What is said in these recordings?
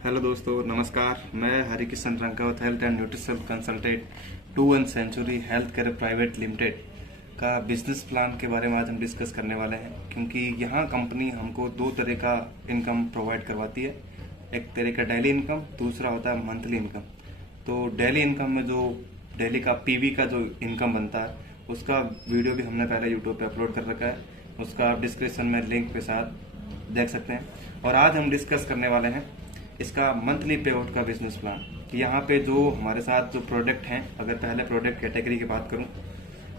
Hello दोस्तों, नमस्कार। मैं Harikishan Rankawat, health and nutrition consultant 21 century health care private limited का बिजनेस प्लान के बारे में आज हम डिस्कस करने वाले हैं। क्योंकि यहाँ कंपनी हमको दो तरह का इनकम प्रोवाइड करवाती है। एक तरह का डेली इनकम, दूसरा होता है मंथली इनकम। तो डेली इनकम में जो डेली का पीवी का जो इनकम बनता है उसका वीडियो भी हमने पहले यूट्यूब पे अपलोड कर रखा है। उसका आप डिस्क्रिप्शन में लिंक के साथ देख सकते हैं। और आज हम डिस्कस करने वाले हैं इसका मंथली पे आउट का बिजनेस प्लान। यहाँ पे जो हमारे साथ जो प्रोडक्ट हैं, अगर पहले प्रोडक्ट कैटेगरी की बात करूँ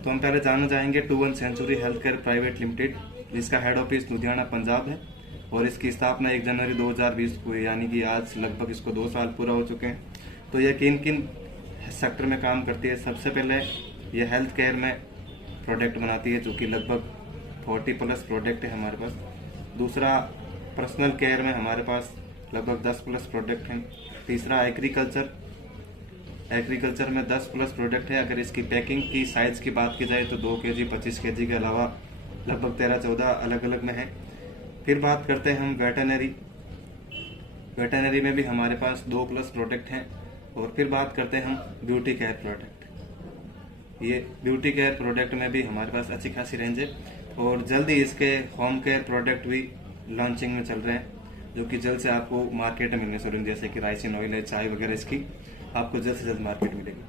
तो हम पहले जानना चाहेंगे 21 century health care private limited, जिसका हेड ऑफिस लुधियाना पंजाब है और इसकी स्थापना 1 जनवरी 2020 को हुई, यानी कि आज लगभग इसको 2 साल पूरा हो चुके हैं। तो ये किन किन सेक्टर में काम करती है? सबसे पहले ये हेल्थ केयर में प्रोडक्ट बनाती है, जो कि लगभग 40 प्लस प्रोडक्ट है हमारे पास। दूसरा, पर्सनल केयर में हमारे पास लगभग 10 प्लस प्रोडक्ट हैं। तीसरा, एग्रीकल्चर में 10 प्लस प्रोडक्ट है। अगर इसकी पैकिंग की साइज की बात की जाए तो 2 केजी 25 केजी के अलावा लगभग 13-14 अलग अलग में है। फिर बात करते हैं हम वेटरनरी में भी हमारे पास 2 प्लस प्रोडक्ट हैं। और फिर बात करते हैं हम ब्यूटी केयर प्रोडक्ट। ये ब्यूटी केयर प्रोडक्ट में भी हमारे पास अच्छी खासी रेंज है और जल्दी इसके होम केयर प्रोडक्ट भी लॉन्चिंग में चल रहे हैं, जो कि जल्द से आपको मार्केट में मिलने शुरू होंगे। जैसे कि राइसिन ऑयल है, चाय वगैरह, इसकी आपको जल्द से जल्द मार्केट मिलेगी।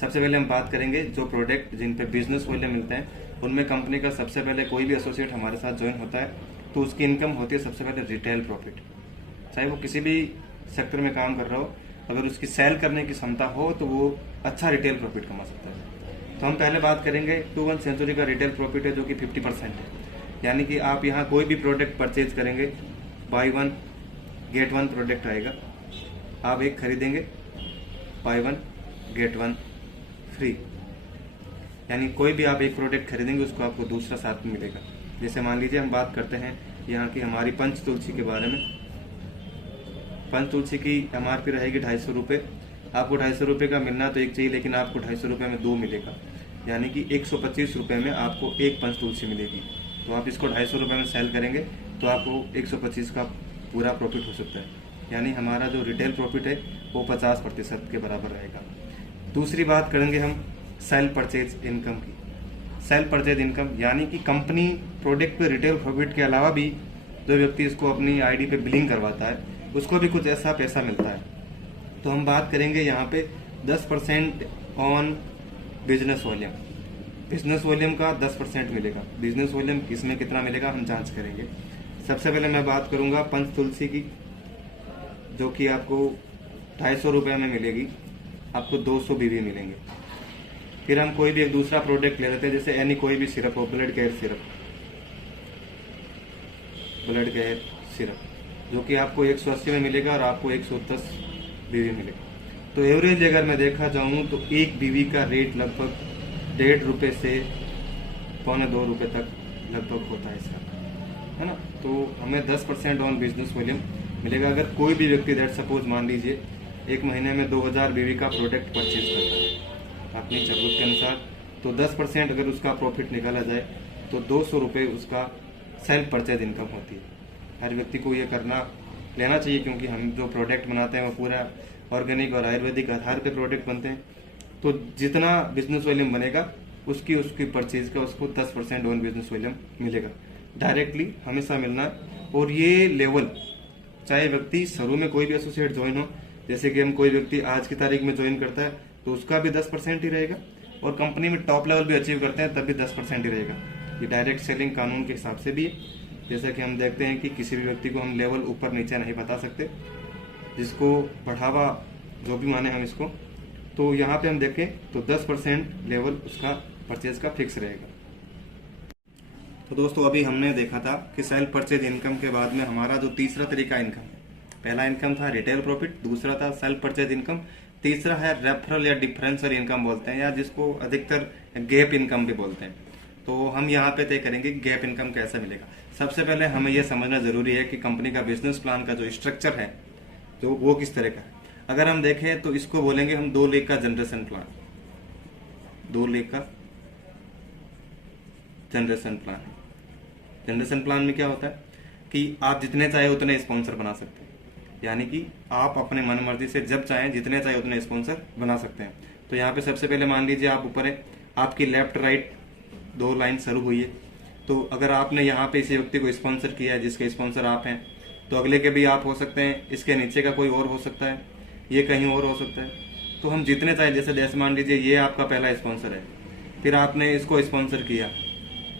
सबसे पहले हम बात करेंगे जो प्रोडक्ट जिन पे बिजनेस ऑयल मिलते हैं उनमें कंपनी का सबसे पहले कोई भी एसोसिएट हमारे साथ ज्वाइन होता है तो उसकी इनकम होती है सबसे पहले रिटेल प्रॉफिट। चाहे वो किसी भी सेक्टर में काम कर रहा हो, अगर उसकी सेल करने की क्षमता हो तो वो अच्छा रिटेल प्रॉफिट कमा सकता है। तो हम पहले बात करेंगे 21 सेंचुरी का रिटेल प्रॉफिट है, जो कि 50% है। यानी कि आप यहाँ कोई भी प्रोडक्ट परचेज करेंगे, बाई 1 गेट 1 प्रोडक्ट आएगा। आप एक खरीदेंगे, बाई 1 गेट 1 फ्री। यानी कोई भी आप एक प्रोडक्ट खरीदेंगे उसको आपको दूसरा साथ में मिलेगा। जैसे मान लीजिए हम बात करते हैं यहाँ की हमारी पंच तुलसी के बारे में। पंच तुलसी की एमआरपी रहेगी 250 रुपये। आपको 250 रुपये का मिलना तो एक चाहिए, लेकिन आपको 250 रुपये में 2 मिलेगा। यानी कि 125 रुपये में आपको एक पंच तुलसी मिलेगी। तो आप इसको 250 रुपये में सेल करेंगे तो आपको 125 का पूरा प्रॉफिट हो सकता है। यानी हमारा जो रिटेल प्रॉफिट है वो 50% के बराबर रहेगा। दूसरी बात करेंगे हम सेल परचेज इनकम की। सेल परचेज इनकम यानी कि कंपनी प्रोडक्ट पे रिटेल प्रॉफिट के अलावा भी जो व्यक्ति इसको अपनी आईडी पे बिलिंग करवाता है उसको भी कुछ ऐसा पैसा मिलता है। तो हम बात करेंगे यहाँ पे 10% on business volume. Business volume का 10% मिलेगा। बिजनेस वॉल्यूम इसमें कितना मिलेगा हम जांच करेंगे। सबसे पहले मैं बात करूंगा पंच तुलसी की, जो कि आपको 250 रुपये में मिलेगी। आपको 200 बीवी मिलेंगे। फिर हम कोई भी एक दूसरा प्रोडक्ट ले लेते हैं, जैसे एनी कोई भी सिरप हो, ब्लड केयर सिरप, जो कि आपको 180 में मिलेगा और आपको 110 बीवी मिलेगा। तो एवरेज अगर मैं देखा जाऊं तो एक बीवी का रेट लगभग 1.5 रुपये से 1.25 रुपये तक लगभग होता है इसका, है ना। तो हमें 10% ऑन बिजनेस वॉल्यूम मिलेगा। अगर कोई भी व्यक्ति दैट सपोज मान लीजिए एक महीने में 2000 बीवी का प्रोडक्ट परचेज करता है अपनी जरूरत के अनुसार, तो 10% अगर उसका प्रॉफिट निकाला जाए तो 200 रुपये उसका सेल्फ परचेज इनकम होती है। हर व्यक्ति को ये लेना चाहिए, क्योंकि हम जो प्रोडक्ट बनाते हैं वो पूरा ऑर्गेनिक और आयुर्वेदिक आधार पे प्रोडक्ट बनते हैं। तो जितना बिजनेस वॉल्यूम बनेगा उसकी परचेज का उसको 10% ऑन बिजनेस वॉल्यूम मिलेगा। डायरेक्टली हमेशा मिलना है। और ये लेवल चाहे व्यक्ति शुरू में कोई भी एसोसिएट ज्वाइन हो, जैसे कि हम कोई व्यक्ति आज की तारीख में ज्वाइन करता है तो उसका भी 10% ही रहेगा, और कंपनी में टॉप लेवल भी अचीव करते हैं तब भी 10% ही रहेगा। ये डायरेक्ट सेलिंग कानून के हिसाब से भी है। जैसा कि हम देखते हैं कि किसी भी व्यक्ति को हम लेवल ऊपर नीचे नहीं बता सकते, जिसको बढ़ावा जो भी माने हम इसको। तो यहाँ पे हम देखें तो 10% लेवल उसका परचेज का फिक्स रहेगा। तो दोस्तों, अभी हमने देखा था कि सेल्फ परचेज इनकम के बाद में हमारा जो तीसरा तरीका इनकम है, पहला इनकम था रिटेल प्रॉफिट, दूसरा था सेल्फ परचेज इनकम, तीसरा है रेफरल या डिफरेंशियल इनकम बोलते हैं, या जिसको अधिकतर गैप इनकम भी बोलते हैं। तो हम यहाँ पे तय करेंगे गैप इनकम कैसे मिलेगा। सबसे पहले हमें यह समझना जरूरी है कि कंपनी का बिजनेस प्लान का जो स्ट्रक्चर है तो वो किस तरह का है। अगर हम देखें तो इसको बोलेंगे हम 2 लेख का जनरेशन प्लान। 2 लेख का जनरेशन प्लान है। जनरेशन प्लान में क्या होता है कि आप जितने चाहे उतने स्पॉन्सर बना सकते हैं। यानी कि आप अपने मन मर्जी से जब चाहें जितने चाहे उतने स्पॉन्सर बना सकते हैं। तो यहाँ पे सबसे पहले मान लीजिए आप ऊपर है, आपकी लेफ्ट राइट 2 लाइन शुरू हुई है। तो अगर आपने यहाँ पे इसी व्यक्ति को स्पॉन्सर किया है जिसके स्पॉन्सर आप हैं, तो अगले के भी आप हो सकते हैं, इसके नीचे का कोई और हो सकता है, ये कहीं और हो सकता है। तो हम जितने चाहे, जैसे मान लीजिए ये आपका पहला स्पॉन्सर है, फिर आपने इसको स्पॉन्सर किया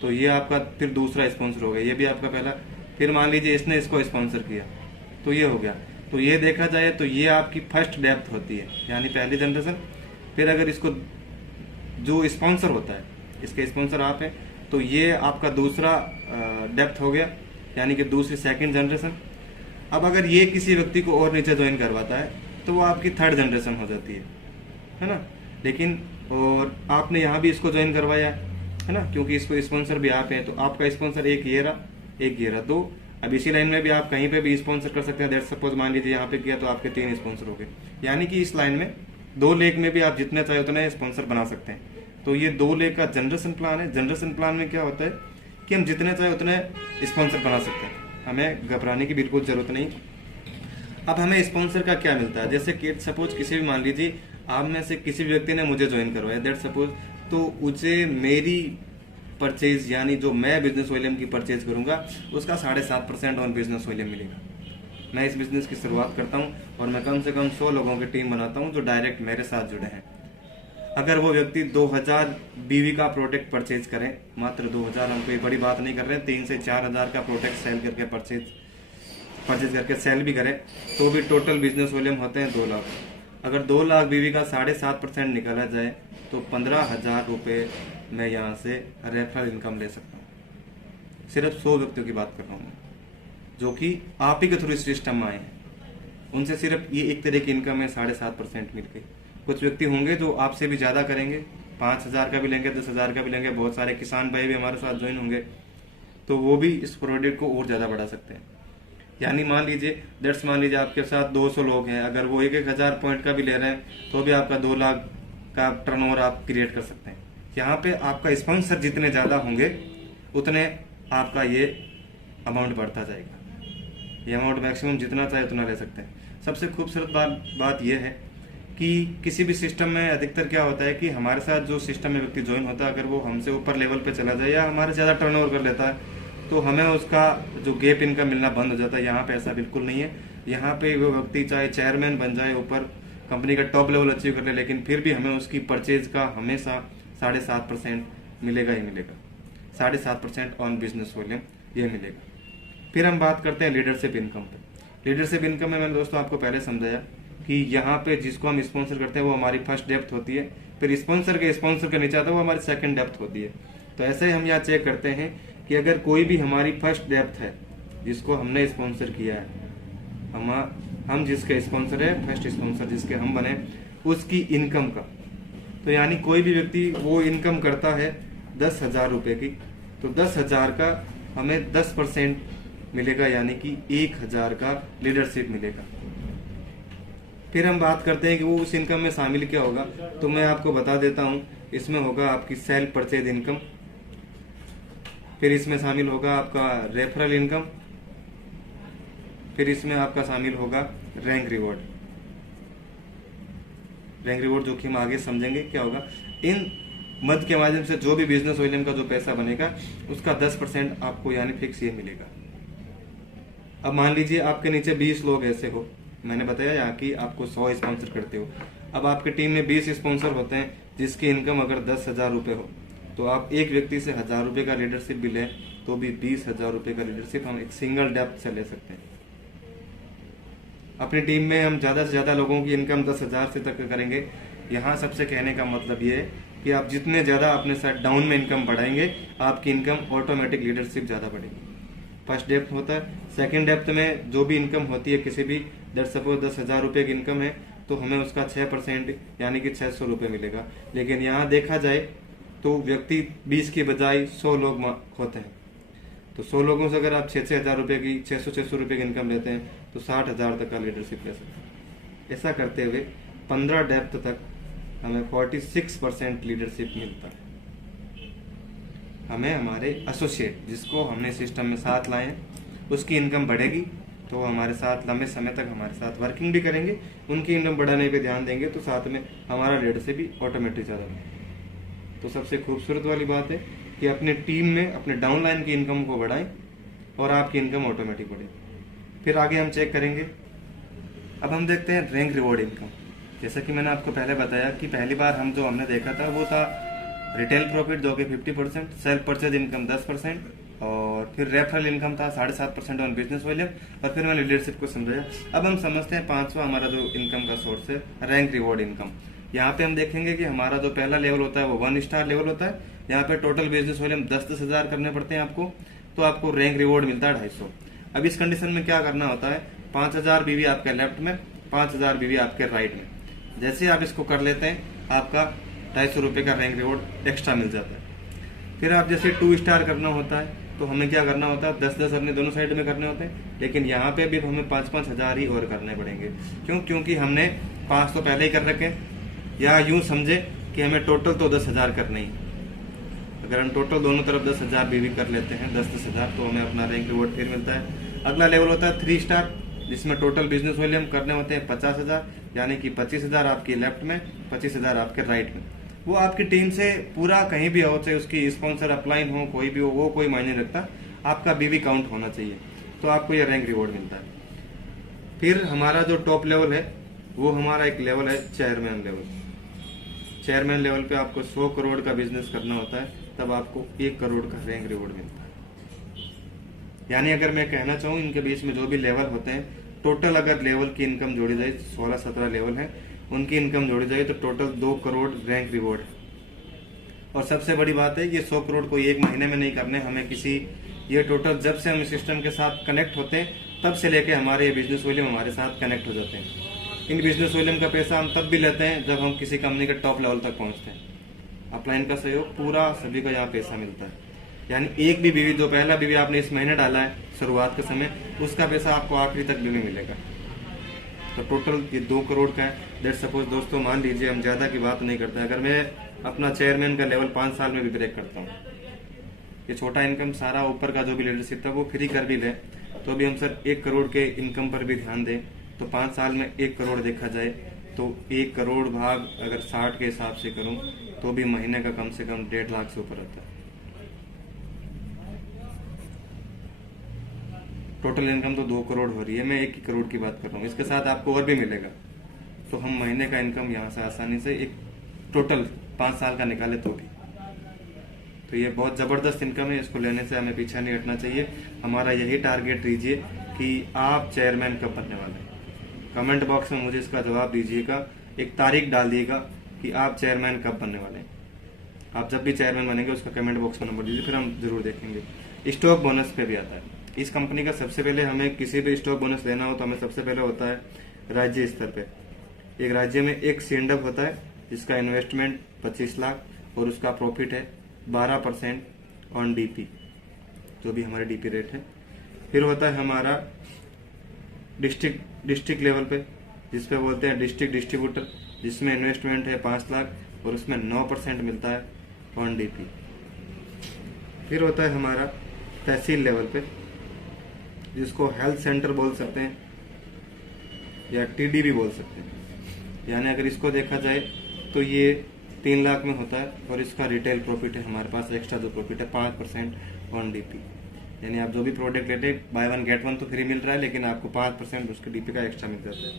तो ये आपका फिर दूसरा स्पॉन्सर हो गया, ये भी आपका पहला, फिर मान लीजिए इसने इसको स्पॉन्सर किया तो ये हो गया। तो ये देखा जाए तो ये आपकी फर्स्ट डेप्थ होती है, यानी पहली जनरेशन। फिर अगर इसको जो स्पॉन्सर होता है, इसके स्पॉन्सर आप हैं, तो ये आपका दूसरा डेप्थ हो गया, यानी कि दूसरी सेकंड जनरेशन। अब अगर ये किसी व्यक्ति को और नीचे ज्वाइन करवाता है तो वो आपकी थर्ड जनरेशन हो जाती है ना। लेकिन और आपने यहाँ भी इसको ज्वाइन करवाया है ना, क्योंकि इसको स्पॉन्सर भी आप हैं, तो आपका स्पॉन्सर एक ये रहा 2। अब इसी लाइन में भी आप कहीं पे भी स्पॉन्सर कर सकते हैं। दैट सपोज मान लीजिए यहाँ पे किया तो आपके 3 स्पॉन्सर हो गए, यानी कि इस लाइन में 2 लेग में भी आप जितने चाहे उतने स्पॉन्सर बना सकते हैं। तो ये 2 लेग का जनरेशन प्लान है। जनरेशन प्लान में क्या होता है कि हम जितने चाहे उतने स्पॉन्सर बना सकते हैं, हमें घबराने की बिल्कुल जरूरत नहीं। अब हमें स्पॉन्सर का क्या मिलता है, जैसे सपोज किसी भी मान लीजिए आप में से किसी भी व्यक्ति ने मुझे ज्वाइन करवाया, दैट सपोज, तो उसे मेरी परचेज, यानी जो मैं बिजनेस वॉल्यूम की परचेज करूंगा उसका 7.5% ऑन बिजनेस वॉल्यूम मिलेगा। मैं इस बिजनेस की शुरुआत करता हूं और मैं कम से कम 100 लोगों की टीम बनाता हूं जो डायरेक्ट मेरे साथ जुड़े हैं। अगर वो व्यक्ति 2000 BV का प्रोडक्ट परचेज करें, मात्र 2000, हम कोई बड़ी बात नहीं कर रहे हैं, 3 से 4000 का प्रोडक्ट सेल करके परचेज करके सेल भी करें, तो भी टोटल बिजनेस वॉल्यूम होते हैं 2 लाख। अगर 2 लाख BV का 7.5% निकाला जाए तो 15,000 रुपये मैं यहाँ से रेफरल इनकम ले सकता हूँ। सिर्फ 100 व्यक्तियों की बात कर रहा हूँ जो कि आप ही के थ्रू इस सिस्टम में आए हैं, उनसे सिर्फ ये एक तरह की इनकम है 7.5% मिल गई। कुछ व्यक्ति होंगे जो आपसे भी ज्यादा करेंगे, 5,000 का भी लेंगे, 10,000 का भी लेंगे। बहुत सारे किसान भाई भी हमारे साथ ज्वाइन होंगे, तो वो भी इस प्रोडक्ट को और ज्यादा बढ़ा सकते हैं। यानी मान लीजिए आपके साथ 200 लोग हैं, अगर वो 1,000 पॉइंट का भी ले रहे हैं तो भी आपका 2 लाख का टर्नओवर आप क्रिएट कर सकते हैं। यहाँ पे आपका स्पॉन्सर जितने ज्यादा होंगे उतने आपका ये अमाउंट बढ़ता जाएगा। ये अमाउंट मैक्सिमम जितना चाहे उतना ले सकते हैं। सबसे खूबसूरत बात यह है कि किसी भी सिस्टम में अधिकतर क्या होता है कि हमारे साथ जो सिस्टम में व्यक्ति ज्वाइन होता है, अगर वो हमसे ऊपर लेवल पे चला जाए या हमारे ज्यादा टर्नओवर कर लेता है तो हमें उसका जो गैप इनकम मिलना बंद हो जाता है। यहाँ पे ऐसा बिल्कुल नहीं है। यहाँ पे वो व्यक्ति चाहे चेयरमैन बन जाए, ऊपर कंपनी का टॉप लेवल अचीव कर ले, लेकिन फिर भी हमें उसकी परचेज का हमेशा 7.5% मिलेगा ही मिलेगा। 7.5% ऑन बिजनेस वॉल्यूम ये मिलेगा। फिर हम बात करते हैं लीडरशिप इनकम पे। लीडरशिप इनकम में मैंने दोस्तों आपको पहले समझाया कि यहाँ पे जिसको हम स्पॉन्सर करते हैं वो हमारी फर्स्ट डेप्थ होती है, फिर स्पॉन्सर के नीचे आता है वो हमारी सेकंड डेप्थ होती है। तो ऐसे ही हम यहाँ चेक करते हैं कि अगर कोई भी हमारी फर्स्ट डेप्थ है जिसको हमने स्पॉन्सर किया है, हम जिसके स्पॉन्सर है, फर्स्ट स्पॉन्सर जिसके हम बने, उसकी इनकम का, तो यानी कोई भी व्यक्ति वो इनकम करता है 10,000 रुपए की, तो 10,000 का हमें 10% मिलेगा, यानी कि 1,000 का लीडरशिप मिलेगा। फिर हम बात करते हैं कि वो उस इनकम में शामिल क्या होगा, तो मैं आपको बता देता हूं। इसमें होगा आपकी सेल परचेज इनकम, फिर इसमें शामिल होगा आपका रेफरल इनकम, फिर इसमें आपका शामिल होगा रैंक रिवॉर्ड जो कि हम आगे समझेंगे क्या होगा। इन मद के माध्यम से जो भी बिजनेस वॉल्यूम का जो पैसा बनेगा उसका 10% आपको यानी फिक्स ये मिलेगा। अब मान लीजिए आपके नीचे 20 लोग ऐसे हो, मैंने बताया यहाँ की आपको 100 स्पॉन्सर करते हो। अब आपकी टीम में 20 स्पॉन्सर होते हैं जिसकी इनकम अगर 10,000 रुपए हो, तो आप एक व्यक्ति से 1,000 रुपए का लीडरशिप भी लें तो भी 20,000 रुपए का लीडरशिप हम एक सिंगल डेप्थ से ले सकते हैं। अपनी टीम में हम ज्यादा से ज्यादा लोगों की इनकम 10,000 से तक करेंगे। यहाँ सबसे कहने का मतलब ये है कि आप जितने ज्यादा अपने साथ डाउन में इनकम बढ़ाएंगे, आपकी इनकम ऑटोमेटिक लीडरशिप ज्यादा बढ़ेगी। फर्स्ट डेप्थ होता है, सेकंड डेप्थ में जो भी इनकम होती है किसी भी, सपोज 10,000 रुपए की इनकम है तो हमें उसका 6% यानी कि 600 रुपए मिलेगा। लेकिन यहाँ देखा जाए तो व्यक्ति 20 की बजाय 100 लोग होते हैं, तो 100 लोगों से अगर आप 6,000 रुपए की 600 रुपए की इनकम लेते हैं तो 60,000 तक का लीडरशिप ले सकते हैं। ऐसा करते हुए 15 डेप्थ तक हमें 46% लीडरशिप मिलता है। हमें हमारे एसोसिएट जिसको हमने सिस्टम में साथ लाए हैं उसकी इनकम बढ़ेगी तो हमारे साथ लंबे समय तक हमारे साथ वर्किंग भी करेंगे, उनकी इनकम बढ़ाने पे ध्यान देंगे, तो साथ में हमारा रेट से भी ऑटोमेटिक ज़्यादा बढ़ेगा। तो सबसे खूबसूरत वाली बात है कि अपने टीम में अपने डाउनलाइन की इनकम को बढ़ाएं और आपकी इनकम ऑटोमेटिक बढ़े। फिर आगे हम चेक करेंगे। अब हम देखते हैं रैंक रिवॉर्ड इनकम। जैसा कि मैंने आपको पहले बताया कि पहली बार हमने देखा था वो था रिटेल प्रॉफिट जो कि 50%, सेल्फ परचेज इनकम 10%, और फिर रेफरल इनकम था 7.5% ऑन बिजनेस वॉल्यूम, और फिर मैंने लीडरशिप को समझाया। अब हम समझते हैं पांचवा हमारा जो इनकम का सोर्स है, रैंक रिवॉर्ड इनकम। यहाँ पे हम देखेंगे कि हमारा जो पहला लेवल होता है वो 1 स्टार लेवल होता है। यहाँ पे टोटल बिजनेस वॉल्यूम 10-10 हजार करने पड़ते हैं आपको, तो आपको रैंक रिवॉर्ड मिलता है 250। अब इस कंडीशन में क्या करना होता है, 5000 बीवी आपके लेफ्ट में, 5000 बीवी आपके राइट में। जैसे आप इसको कर लेते हैं आपका 250 रुपये का रैंक रिवॉर्ड एक्स्ट्रा मिल जाता है। फिर आप जैसे 2 स्टार करना होता है तो हमें क्या करना होता है, 10-10 अपने दोनों साइड में करने होते हैं, लेकिन यहाँ पे भी हमें 5-5 हजार ही और करने पड़ेंगे। क्यों? क्योंकि हमने 5 तो पहले ही कर रखे, या यूं समझे कि हमें टोटल तो 10 हजार करने ही। अगर हम टोटल दोनों तरफ 10 हजार बीवी कर लेते हैं, 10-10 हजार, तो हमें अपना रैंक रिवॉर्ड फिर मिलता है। अगला लेवल होता है 3 स्टार, जिसमें टोटल बिजनेस वॉल्यूम करने होते हैं 50 हजार, यानी कि 25 हजार आपकी लेफ्ट में, 25 हजार आपके राइट में। वो आपकी टीम से पूरा कहीं भी हो, चाहे उसकी स्पॉन्सर अपलाइन हो, कोई भी हो, वो कोई मायने रखता, आपका बीवी काउंट होना चाहिए, तो आपको ये रैंक रिवॉर्ड मिलता है। फिर हमारा जो टॉप लेवल है वो हमारा एक लेवल है चेयरमैन लेवल। चेयरमैन लेवल पे आपको 100 करोड़ का बिजनेस करना होता है, तब आपको 1 करोड़ का रैंक रिवॉर्ड मिलता है। यानी अगर मैं कहना चाहूँ, इनके बीच में जो भी लेवल होते हैं, टोटल अगर लेवल की इनकम जोड़ी जाए, 16-17 लेवल है, उनकी इनकम जोड़ी जाए तो टोटल 2 करोड़ रैंक रिवॉर्ड है। और सबसे बड़ी बात है, ये 100 करोड़ को 1 महीने में नहीं करने, हमें ये टोटल जब से हम सिस्टम के साथ कनेक्ट होते हैं तब से लेके हमारे ये बिजनेस वॉल्यूम हमारे साथ कनेक्ट हो जाते हैं। इन बिजनेस वॉल्यूम का पैसा हम तब भी लेते हैं जब हम किसी कंपनी के टॉप लेवल तक पहुंचते हैं। अपलाइन का सहयोग पूरा सभी को यहाँ पैसा मिलता है। यानी एक भी बीवी, जो पहला बीवी आपने इस महीने डाला है शुरुआत के समय, उसका पैसा आपको आखिरी तक भी मिलेगा। तो टोटल ये 2 करोड़ का है। लेट सपोज दोस्तों, मान लीजिए हम ज्यादा की बात नहीं करते, अगर मैं अपना चेयरमैन का लेवल 5 साल में भी ब्रेक करता हूँ, ये छोटा इनकम सारा ऊपर का जो भी लीडरशिप था वो फ्री कर भी ले, तो भी हम सर 1 करोड़ के इनकम पर भी ध्यान दें, तो 5 साल में 1 करोड़ देखा जाए तो 1 करोड़ भाग अगर 60 के हिसाब से करूं तो भी महीने का कम से कम 1.5 लाख से ऊपर आता है। टोटल इनकम तो 2 करोड़ हो रही है, मैं 1 करोड़ की बात कर रहा हूँ, इसके साथ आपको और भी मिलेगा। तो हम महीने का इनकम यहाँ से आसानी से एक टोटल 5 साल का निकाले तो भी, तो ये बहुत जबरदस्त इनकम है। इसको लेने से हमें पीछे नहीं हटना चाहिए। हमारा यही टारगेट दीजिए कि आप चेयरमैन कब बनने वाले हैं। कमेंट बॉक्स में मुझे इसका जवाब दीजिएगा, एक तारीख डाल दीजिएगा कि आप चेयरमैन कब बनने वाले हैं। आप जब भी चेयरमैन बनेंगे उसका कमेंट बॉक्स में नंबर दीजिए, फिर हम जरूर देखेंगे। स्टॉक बोनस पे भी आता है इस कंपनी का। सबसे पहले हमें किसी भी स्टॉक बोनस लेना हो तो हमें सबसे पहले होता है राज्य स्तर पे। एक राज्य में एक सीएनडब्ल्यू होता है जिसका इन्वेस्टमेंट 25 लाख और उसका प्रॉफिट है 12% ऑन डीपी, जो भी हमारे डीपी रेट है। फिर होता है हमारा डिस्ट्रिक्ट लेवल पे, जिसपे बोलते हैं डिस्ट्रिक्ट डिस्ट्रीब्यूटर, जिसमें इन्वेस्टमेंट है 5 लाख और उसमें 9% मिलता है ऑन डीपी। फिर होता है हमारा तहसील लेवल पे, जिसको हेल्थ सेंटर बोल सकते हैं या टीडी भी बोल सकते हैं। यानी अगर इसको देखा जाए तो ये 3 लाख में होता है और इसका रिटेल प्रॉफिट है हमारे पास, एक्स्ट्रा जो प्रॉफिट है 5% ऑन डीपी। यानी आप जो भी प्रोडक्ट लेते हैं बाय 1 गेट 1 तो फ्री मिल रहा है, लेकिन आपको 5% उसके डीपी का एक्स्ट्रा मिल जाता है।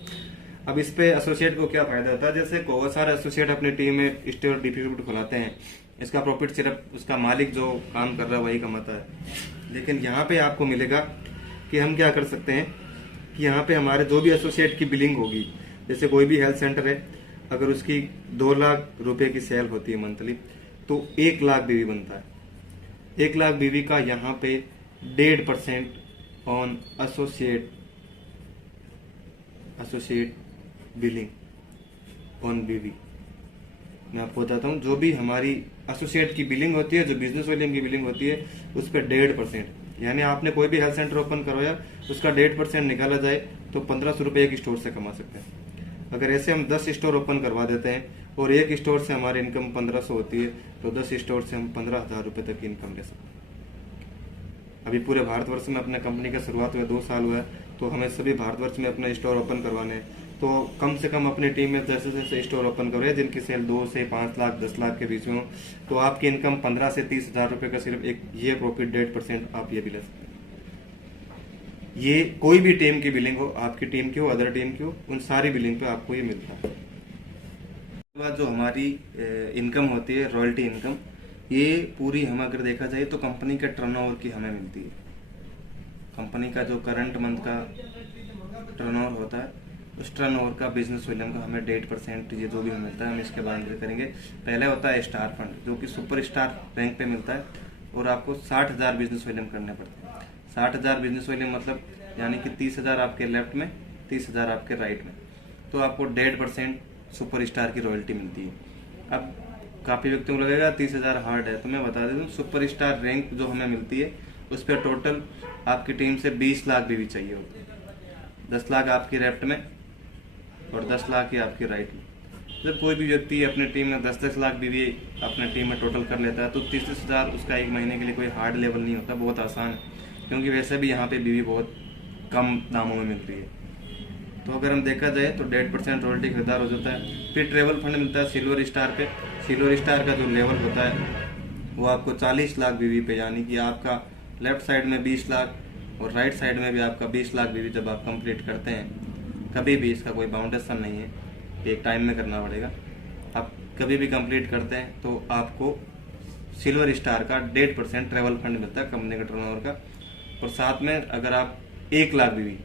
अब इस पे एसोसिएट को क्या फायदा होता है, जैसे बहुत सारे एसोसिएट अपनी टीम में स्टोर डिस्ट्रीब्यूट खुलाते हैं, इसका प्रॉफिट सिर्फ उसका मालिक जो काम कर रहा है वही कमाता है। लेकिन यहाँ पे आपको मिलेगा कि हम क्या कर सकते हैं कि यहाँ पे हमारे जो भी एसोसिएट की बिलिंग होगी, जैसे कोई भी हेल्थ सेंटर है, अगर उसकी 2 लाख रुपए की सेल होती है मंथली, तो 1 लाख बीवी बनता है। 1 लाख बीवी का यहाँ पे 1.5% ऑन एसोसिएट बिलिंग ऑन बीवी। मैं आपको बताता हूँ, जो भी हमारी एसोसिएट की बिलिंग होती है, जो बिजनेस वॉल्यूम की बिलिंग होती है, उस पर 1.5%, यानी आपने कोई भी हेल्थ सेंटर ओपन करवाया, उसका 1.5% निकाला जाए तो 1500 रुपए एक स्टोर से कमा सकते हैं। अगर ऐसे हम 10 स्टोर ओपन करवा देते हैं और एक स्टोर से हमारी इनकम 1500 होती है, तो 10 स्टोर से हम 15,000 रुपए तक की इनकम ले सकते हैं। अभी पूरे भारतवर्ष में अपने कंपनी का शुरुआत हुआ 2 साल हुआ है, तो हमें सभी भारतवर्ष में अपना स्टोर ओपन करवाने हैं। तो कम से कम अपनी टीम में जैसे जैसे स्टोर ओपन करें जिनकी सेल 2 से 5 लाख 10 लाख के बीच में हो, तो आपकी इनकम 15 से 30 हजार रुपये का सिर्फ एक ये प्रॉफिट 1.5% आप ये भी ले सकते हैं। ये कोई भी टीम की बिलिंग हो, आपकी टीम की हो, अदर टीम की हो, उन सारी बिलिंग पे आपको ये मिलता है। उसके बाद जो हमारी इनकम होती है, रॉयल्टी इनकम, ये पूरी हम अगर देखा जाए तो कंपनी के टर्नओवर की हमें मिलती है। कंपनी का जो करंट मंथ का टर्नओवर होता है, उस टर्नओवर का बिजनेस वॉल्यूम का हमें 1.5% ये जो भी हमें मिलता है, हम इसके बारे में करेंगे। पहले होता है स्टार फंड, जो कि सुपर स्टार रैंक पे मिलता है और आपको 60,000 बिजनेस वॉल्यूम करने पड़ते हैं। 60,000 बिजनेस वॉल्यूम मतलब यानी कि 30,000 आपके लेफ्ट में, 30,000 आपके राइट में, तो आपको 1.5% सुपर स्टार की रॉयल्टी मिलती है। अब काफी व्यक्तियों को लगेगा 30,000 हार्ड है, तो मैं बता देता हूँ सुपर स्टार रैंक जो हमें मिलती है उस पर टोटल आपकी टीम से 20 लाख बीवी चाहिए होती है। 10 लाख आपकी लेफ्ट में और 10 लाख ही आपकी राइट में। जब कोई भी व्यक्ति अपने टीम में 10-10 लाख बीवी अपने टीम में टोटल कर लेता है तो 30,000 उसका एक महीने के लिए कोई हार्ड लेवल नहीं होता, बहुत आसान है, क्योंकि वैसे भी यहाँ पे बीवी बहुत कम दामों में मिल रही है। तो अगर हम देखा जाए तो 1.5% रॉयल्टी खरीदार हो जाता है। फिर ट्रेवल फंड मिलता है सिल्वर स्टार पे। सिल्वर स्टार का जो लेवल होता है वो आपको 40 लाख बीवी पे, यानी कि आपका लेफ्ट साइड में 20 लाख और राइट साइड में भी आपका 20 लाख बीवी जब आप कंप्लीट करते हैं, कभी भी इसका कोई बाउंडेशन नहीं है, एक टाइम में करना पड़ेगा। आप कभी भी कंप्लीट करते हैं तो आपको सिल्वर स्टार का 1.5% ट्रेवल फंड मिलता है कंपनी के टर्नओवर का। और साथ में अगर आप 1 लाख बीवी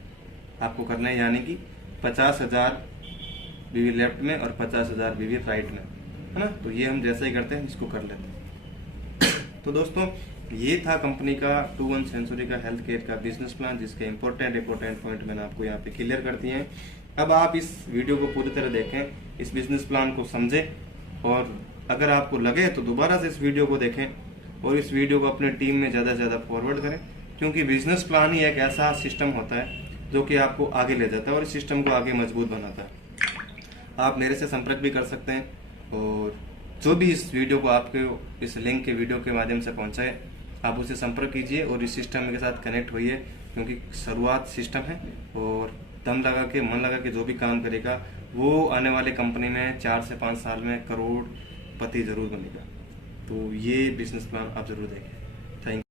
आपको करना है, यानी कि 50,000 बीवी लेफ्ट में और 50,000 बीवी राइट में, है ना। तो ये हम जैसे ही करते हैं इसको कर लेते हैं। तो दोस्तों ये था कंपनी का 21 सेंचुरी का हेल्थ केयर का बिजनेस प्लान, जिसके इंपॉर्टेंट पॉइंट मैंने आपको यहाँ पे क्लियर कर दिए हैं। अब आप इस वीडियो को पूरी तरह देखें, इस बिजनेस प्लान को समझें, और अगर आपको लगे तो दोबारा से इस वीडियो को देखें और इस वीडियो को अपने टीम में ज़्यादा से ज़्यादा फॉरवर्ड करें, क्योंकि बिजनेस प्लान ही एक ऐसा सिस्टम होता है जो कि आपको आगे ले जाता है और इस सिस्टम को आगे मजबूत बनाता है। आप मेरे से संपर्क भी कर सकते हैं, और जो भी इस वीडियो को आपके इस लिंक के वीडियो के माध्यम से पहुंचाए, आप उससे संपर्क कीजिए और इस सिस्टम के साथ कनेक्ट होइए, क्योंकि शुरुआत सिस्टम है और दम लगा के, मन लगा के जो भी काम करेगा वो आने वाले कंपनी में 4 से 5 साल में करोड़पति जरूर बनेगा। तो ये बिजनेस प्लान आप जरूर देखें। Thank you.